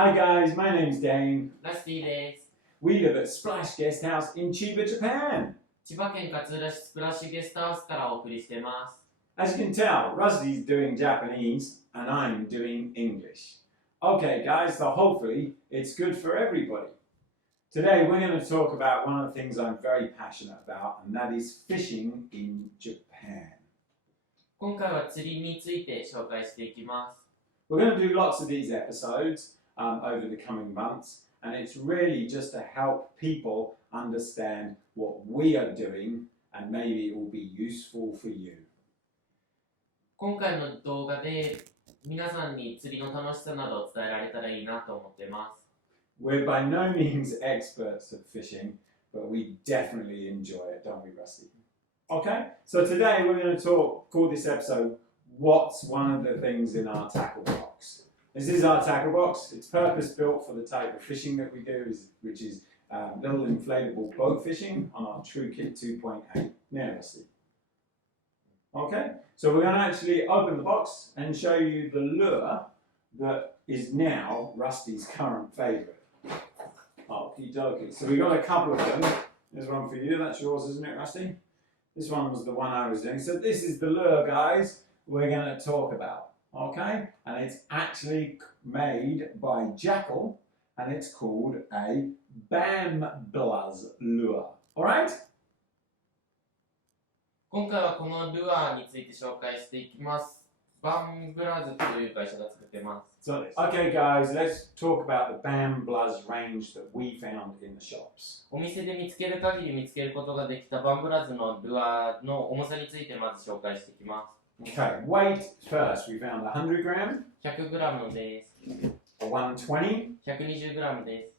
Hi guys, my name's Dane. ラスティです。We live at Splash Guest House in Chiba, Japan. 千葉県勝浦市スプラッシュゲストハウスからお送りしてます。As you can tell, Rusty's doing Japanese and I'm doing English. Okay guys, so hopefully it's good for everybody. Today we're going to talk about one of the things I'm very passionate about, and that is fishing in Japan. 今回は釣りについて紹介していきます。We're going to do lots of these episodes over the coming months, and it's really just to help people understand what we are doing, and maybe it will be useful for you. 今回の動画で皆さんに釣りの楽しさなどを伝えられたらいいなと思っています。We're by no means experts at fishing, but we definitely enjoy it, don't we, Rusty? Okay, so today we're going to call this episode, What's One of the Things in Our Tackle Box? This is our tackle box. It's purpose-built for the type of fishing that we do, which is little inflatable boat fishing on our truekit 2.8. Now, Rusty. Okay, so we're going to actually open the box and show you the lure that is now Rusty's current favourite. Okie dokie. So we've got a couple of them. There's one for you. That's yours, isn't it, Rusty? This one was the one I was doing. So this is the lure, guys, we're going to talk about. Okay? And it's actually made by Jackall, and it's called a BamBluz lure. Alright? 今回はこのルアーについて紹介していきます。バンブラズという会社が作ってます。So, okay guys, let's talk about the BamBluz range that we found in the shops. お店で見つける限り見つけることができたバンブラズのルアーの重さについてまず紹介していきます。Okay, weight first, we found 100 gram, 100g のです。120, 120g で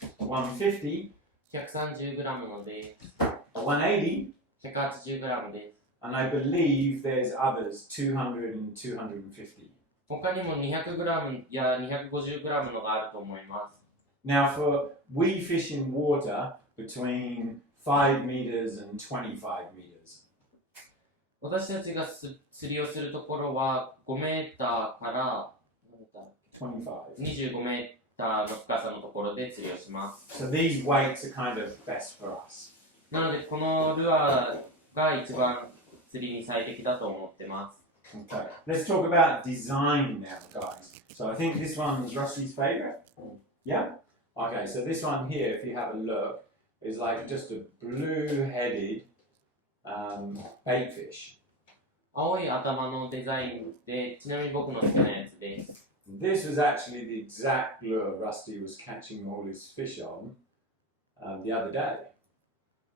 す。150, 130g のです。180, 180g です。and I believe there's others, 200 and 250. 他にも 200g や 250g のがあると思います。Now for we fish in water between 5 meters and 25 meters. 私たちが釣りをするところは5メーターから25メーターの深さのところで釣りをします。So these weights are kind of best for us. なのでこのルアーが一番釣りに最適だと思ってます。Okay, let's talk about design now, guys. So I think this one's Rusty's favorite. Yeah? Okay, so this one here, if you have a look, is like just a blue-headed bait fish. 青い頭のデザインで、ちなみに僕の好きなやつです。This was actually the exact lure Rusty was catching all his fish on the other day.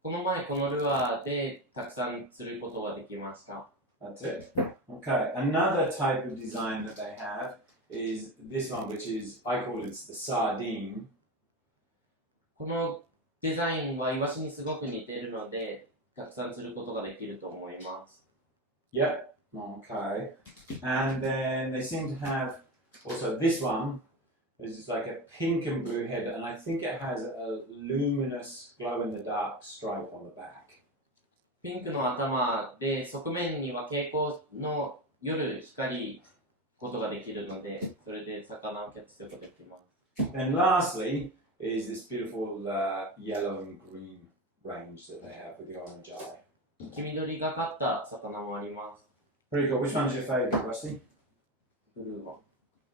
この前このルアーでたくさん釣ることができました。That's it. Okay, another type of design that they have is this one, which is, I call it the sardine. このデザインはイワシにすごく似ているので、たくさん釣ることができると思います。Yep, okay. And then they seem to have also this one. It's like a pink and blue head, and I think it has a luminous glow-in-the-dark stripe on the back. ピンクの頭で側面には蛍光の夜光ることができるので、それで魚をキャッチすることができます。And lastly is this beautiful yellow and green range that they have with the orange eye. 黄緑がかった魚もあります。Pretty cool. Which one's your favorite, Rusty? ブルーは。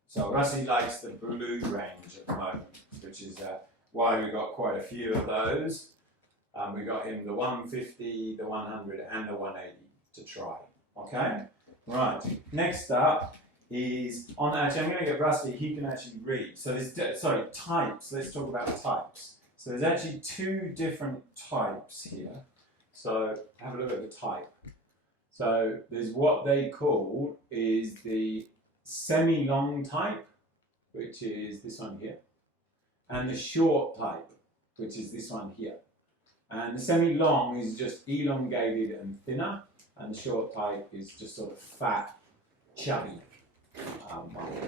So Rusty likes the blue range at the moment, which is why we got quite a few of those. We got him the 150, the 100, and the 180 to try. Okay? Right. Next up is actually I'm going to get Rusty. He can actually read. So there's types. Let's talk about types. So there's actually two different types here. So have a look at the type. So there's what they call is the semi-long type, which is this one here, and the short type, which is this one here. And the semi-long is just elongated and thinner, and the short type is just sort of fat, chubby.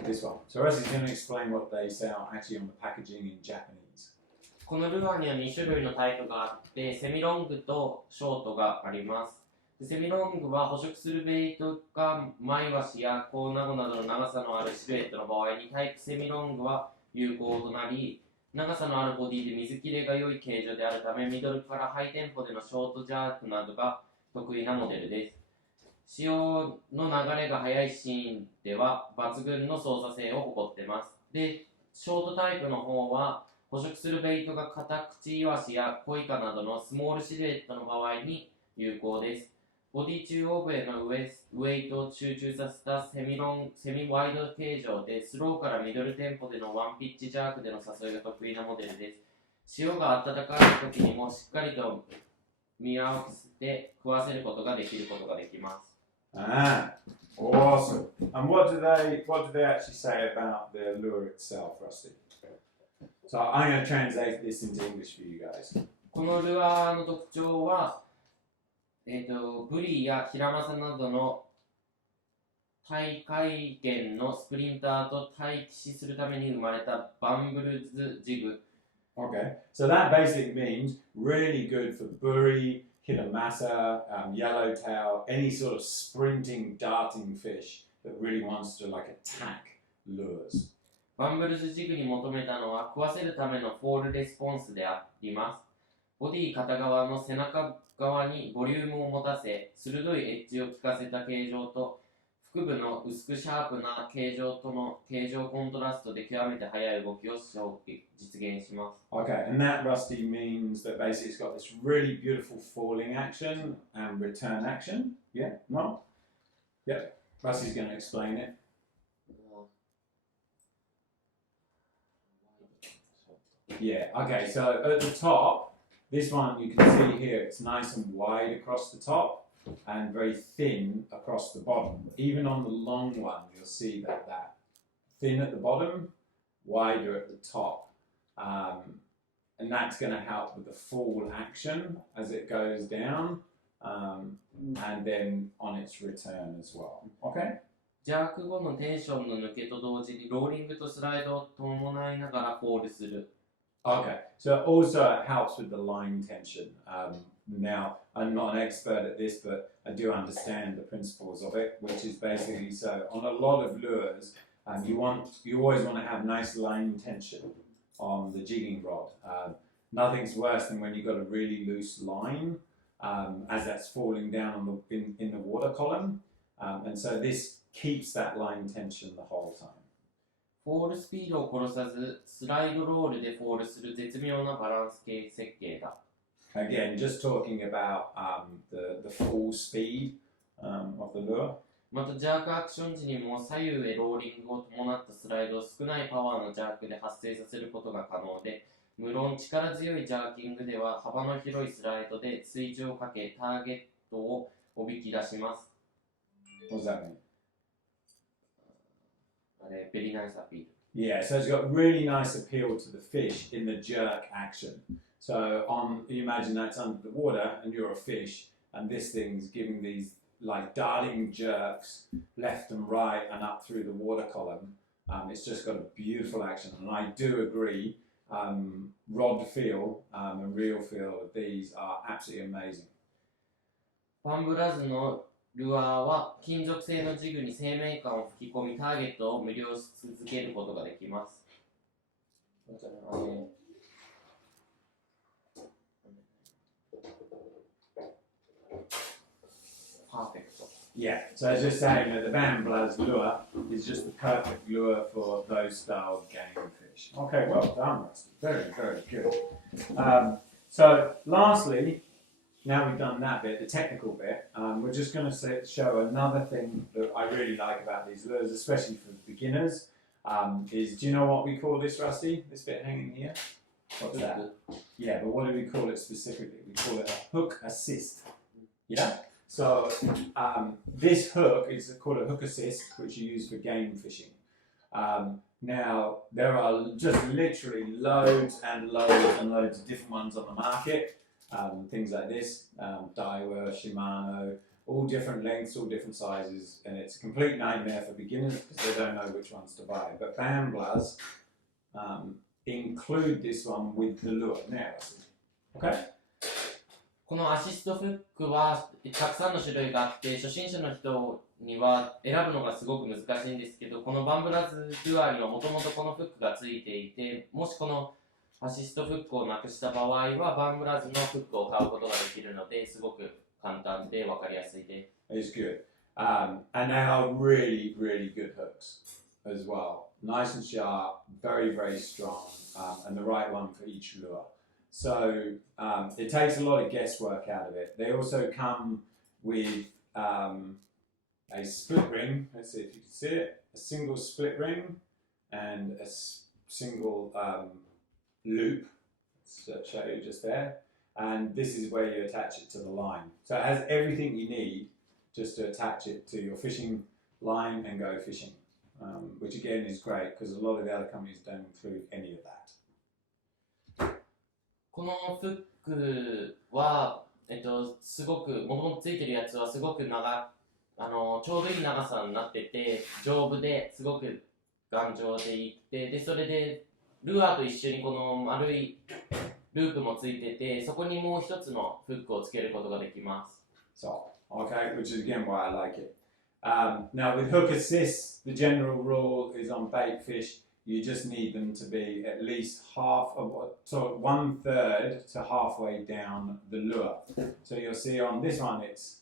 This one. So Rusty's going to explain what they say actually on the packaging in Japanese. このルアーには2種類のタイプがあって、セミロングとショートがあります。セミロングは捕食するベイトがマイワシやコウナゴなどの長さのあるシルエットの場合に、タイプセミロングは有効となり、長さのあるボディで水切れが良い形状であるため、ミドルからハイテンポでのショートジャークなどが得意なモデルです。潮の流れが速いシーンでは抜群の操作性を誇っています。で、ショートタイプの方は捕食するベイトがカタクチイワシやコイカなどのスモールシルエットの場合に有効です。ボディ中央部へのウェイトを集中させたセミワイド形状で、スローからミドルテンポでのワンピッチジャークでの誘いが得意なモデルです。潮が暖かい時にもしっかりと見合わせて食わせることができます。Ah, awesome. And what do they actually say about the lure itself, Rusty? So I'm going to translate this into English for you guys. このルアーの特徴は、ブリやヒラマサなどの大海源のスプリンターと対騎するために生まれたバンブルズジグ。Okay, so that basically means really good for bury, Hebara, yellowtail, any sort of sprinting, darting fish that really wants to like attack lures. バンブルズジグに求めたのは食わせるためのフォールレスポンスであります。ボディ片側の背中側にボリュームを持たせ、鋭いエッジを効かせた形状と腹部の薄くシャープな形状との形状コントラストで極めて速い動きを実現します。Okay, and that Rusty means that basically it's got this really beautiful falling action and return action. Yeah, no? Yep, Rusty's going to explain it. Yeah, okay, so at the top, this one you can see here, it's nice and wide across the top and very thin across the bottom. Even on the long one, you'll see that thin at the bottom, wider at the top. And that's going to help with the fall action as it goes down, and then on its return as well. Okay? ジャーク後のテンションの抜けと同時にローリングとスライドを伴いながらフォールする。Okay, so also it helps with the line tension. Now, I'm not an expert at this, but I do understand the principles of it, which is basically so on a lot of lures, you always want to have nice line tension on the jigging rod. Nothing's worse than when you've got a really loose line as that's falling down in the water column, and so this keeps that line tension the whole time. フォールスピードを殺さず、スライドロールでフォールする絶妙なバランス系設計だ。Again, just talking about the full speed of the lure. また、ジャークアクション時にも左右へローリングを伴ったスライドを少ないパワーのジャークで発生させることが可能で、無論力強いジャーキングでは幅の広いスライドで垂直をかけターゲットをおびき出します。What does that mean? Very nice appeal. Yeah, so it's got really nice appeal to the fish in the jerk action. So you imagine that's under the water and you're a fish, and this thing's giving these like darting jerks left and right and up through the water column. It's just got a beautiful action, and I do agree. Rod feel and reel feel of these are absolutely amazing. バンブラズのルアーは金属製のジグに生命感を吹き込み、ターゲットを魅了し続けることができます。Perfect. Yeah, so as you're saying, the BamBluz lure is just the perfect lure for those style game fish. Okay, well done, Rusty. Very, very good. So lastly, now we've done that bit, the technical bit, we're just going to show another thing that I really like about these lures, especially for beginners, is, do you know what we call this, Rusty? This bit hanging here? What's that? Yeah, but what do we call it specifically? We call it a hook assist. Yeah? So this hook is called a hook assist, which you use for game fishing. Now, there are just literally loads and loads and loads of different ones on the market. Things like this, Daiwa, Shimano, all different lengths, all different sizes, and it's a complete nightmare for beginners because they don't know which ones to buy. But BamBluz include this one with the lure. Now, okay? このアシストフックはたくさんの種類があって、初心者の人には選ぶのがすごく難しいんですけど、このバンブラズルアーにはもともとこのフックがついていて、もしこのアシストフックをなくした場合は、バンブラズのフックを買うことができるので、すごく簡単で分かりやすいです。It's good. And they are really, really good hooks as well. Nice and sharp, very, very strong, and the right one for each lure. So it takes a lot of guesswork out of it. They also come with a split ring. Let's see if you can see it. A single split ring and a single loop. Let's show you just there. And this is where you attach it to the line. So it has everything you need just to attach it to your fishing line and go fishing, which again is great because a lot of the other companies don't include any of that. このフックは、すごく、もともとついてるやつはすごくちょうどいい長さになってて、丈夫ですごく頑丈でいって、で、それで、ルアーと一緒にこの丸いループもついてて、そこにもう一つのフックをつけることができます。So, okay, which is again why I like it. Now with hook assist, the general rule is on bait fish, you just need them to be at least so 1/3 to halfway down the lure. So you'll see on this one it's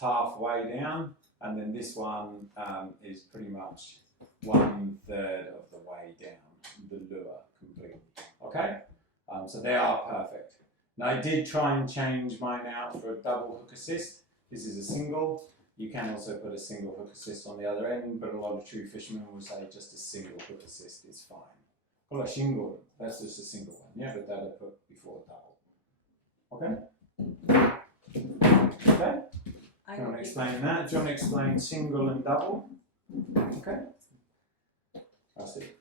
halfway down, and then this one is pretty much 1/3 of the way down the lure completely. Okay, so they are perfect. Now I did try and change mine out for a double hook assist. This is a single. You can also put a single hook assist on the other end, but a lot of true fishermen will say just a single hook assist is fine. Well, a shingle, that's just a single one, yeah, but that'll put before double. Okay? Okay? Do you want to explain that? Do you want to explain single and double? Okay? That's it.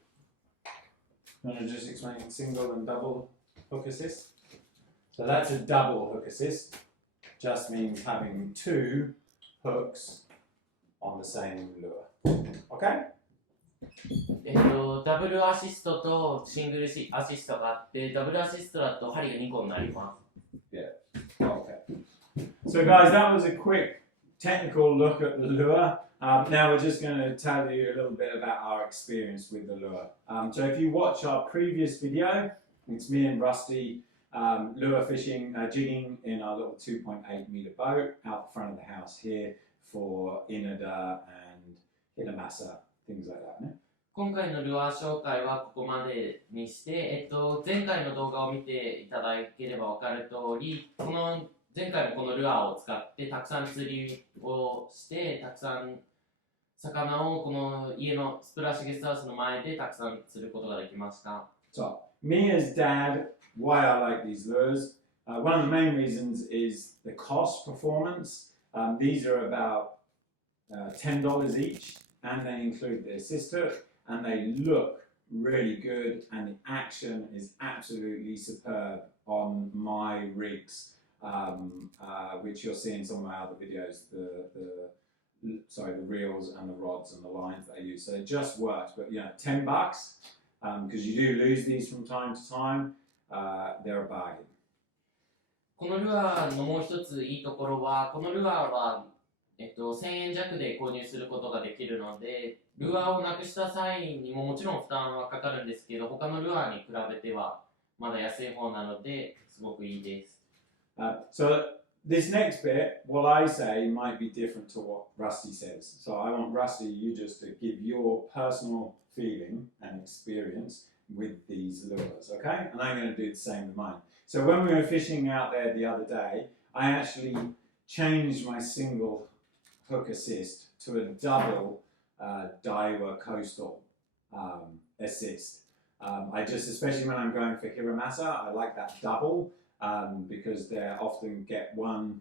Do you want to just explain single and double hook assist? So that's a double hook assist. Just means having two hooks on the same lure. Okay? ダブルアシストとシングルアシストがあって、ダブルアシストだと針が2個になります。Yeah. Okay. So guys, that was a quick technical look at the lure. Now we're just going to tell you a little bit about our experience with the lure. So if you watch our previous video, it's me and Rusty lure fishing, jigging in our little 2.8 meter boat out the front of the house here for Inada and Hinamasa, things like that. 今回のルアー紹介はここまでにして、前回の動画を見ていただければ分かる通り、前回もこのルアーを使ってたくさん釣りをして、たくさん魚をこの家のスプラッシュゲストハウスの前でたくさん釣ることができました。So, me as dad, why I like these lures. One of the main reasons is the cost performance. These are about $10 each, and they include the assist hook, and they look really good, and the action is absolutely superb on my rigs, which you'll see in some of my other videos. The reels and the rods and the lines that I use. So it just works, but you know, $10 because you do lose these from time to time. They're a bargain. このルアーのもう一ついいところは、このルアーは、1000円弱で購入することができるので、ルアーをなくした際にももちろん負担はかかるんですけど、他のルアーに比べてはまだ安い方なので、すごくいいです。So this next bit, what I say might be different to what Rusty says. So I want Rusty, you just to give your personal feeling and experience with these lures, okay? And I'm going to do the same with mine. So when we were fishing out there the other day, I actually changed my single hook assist to a double Daiwa coastal assist. I just, especially when I'm going for Hiramasa, I like that double because they often get one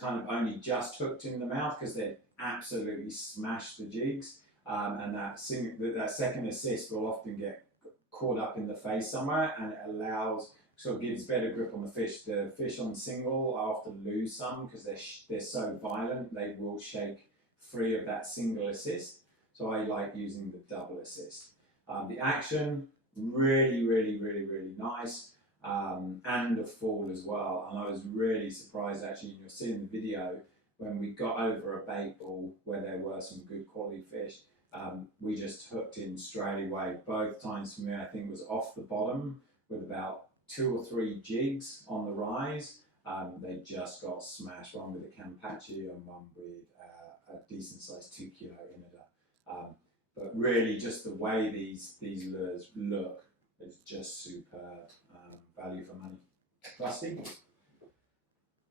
kind of only just hooked in the mouth because they absolutely smash the jigs. And that second assist will often get caught up in the face somewhere, and it sort of gives better grip on the fish. The fish on single I often lose some because they're so violent, they will shake free of that single assist. So I like using the double assist. The action, really, really, really, really nice. and a fall as well. And I was really surprised actually, and you'll see in the video, when we got over a bait ball where there were some good quality fish, we just hooked in straight away. Both times for me, I think was off the bottom with about 2 or 3 jigs on the rise. They just got smashed, one with a Campaccio and one with a decent sized 2 kilo inida. But really just the way these lures look is just superb. Value for money. Rusty?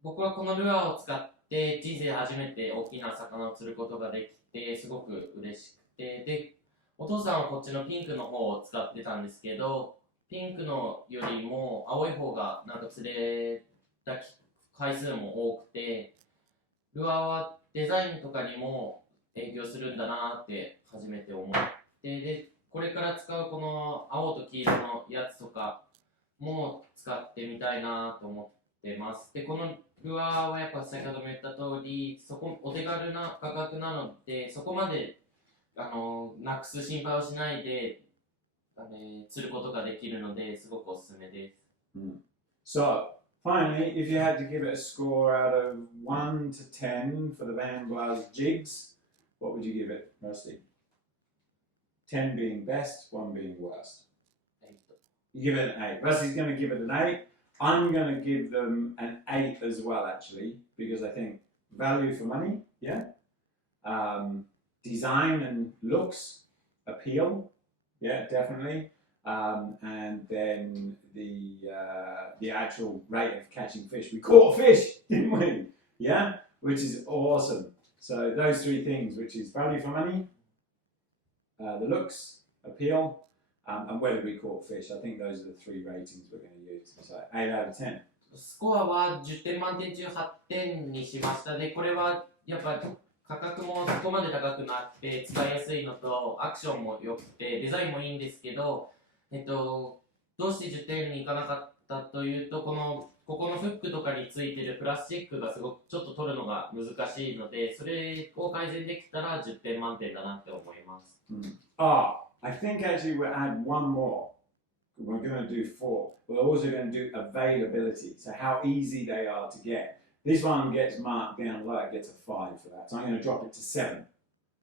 僕はこのルアーを使って人生で初めて大きな魚を釣ることができてすごく嬉しくて、で、お父さんはこっちのピンクの方を使ってたんですけど、ピンクのよりも青い方がなんか釣れた回数も多くて、ルアーはデザインとかにも影響するんだなって初めて思って、で、これから使うこの青と黄色のやつとかも使ってみたいなと思ってます。で、このルアーはやっぱ先ほども言った通り、お手軽な価格なので、そこまでなくす心配をしないで釣ることができるので、すごくおすすめです。So, finally, if you had to give it a score out of 1 to 10 for the BamBluz Jigs, what would you give it, Rusty? 10 being best, 1 being worst. You give it an 8. Rusty's going to give it an 8. I'm going to give them an 8 as well, actually, because I think value for money, yeah. Design and looks, appeal, yeah, definitely. And then the actual rate of catching fish. We caught fish, didn't we? Yeah, which is awesome. So those 3 things, which is value for money, the looks, appeal, and whether we caught fish. I think those are the 3 ratings we're going to use. So 8 out of 10. スコアは10点満点中8点にしました。で、これはやっぱ価格もそこまで高くなくて使いやすいのとアクションも良くてデザインもいいんですけど、どうして10点にいかなかったというと、ここのフックとかについてるプラスチックがすごくちょっと取るのが難しいので、それを改善できたら10点満点だなって思います。I think actually we'll add one more. We're going to do 4. We're also going to do availability, so how easy they are to get. This one gets marked down low, it gets a 5 for that. So I'm going to drop it to 7.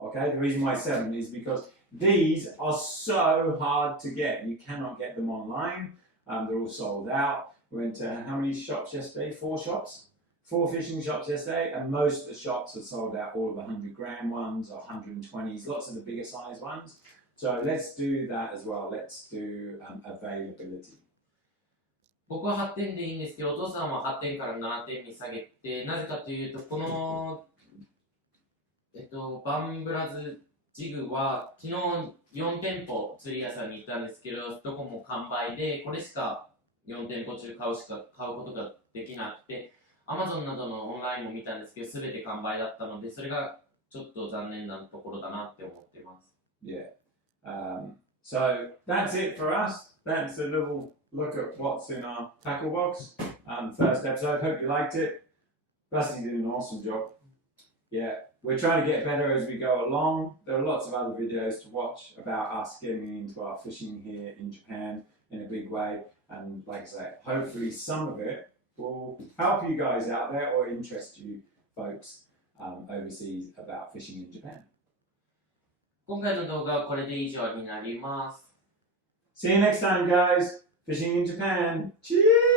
Okay, the reason why 7 is because these are so hard to get. You cannot get them online. They're all sold out. We went to how many shops yesterday? 4 shops? 4 fishing shops yesterday, and most of the shops are sold out. All of the 100-gram ones or 120s, lots of the bigger size ones. So let's do that as well. Let's do availability. 僕は8点でいいんですけど、お父さんは8点から7点に下げて、なぜかというと、この、バンブラズジグは昨日4店舗釣り屋さんに行ったんですけど、どこも完売で、これしか4店舗中買うことができなくて、Amazon などのオンラインも見たんですけど、すべて完売だったので、それがちょっと残念なところだなって思ってます。Yeah. So that's it for us. That's a little look at what's in our tackle box. First episode. Hope you liked it. Rusty did an awesome job. Yeah, we're trying to get better as we go along. There are lots of other videos to watch about us getting into our fishing here in Japan in a big way. And like I say, hopefully some of it will help you guys out there or interest you folks overseas about fishing in Japan. 今回の動画はこれで以上になります。See you next time, guys. Fishing in Japan. Cheers!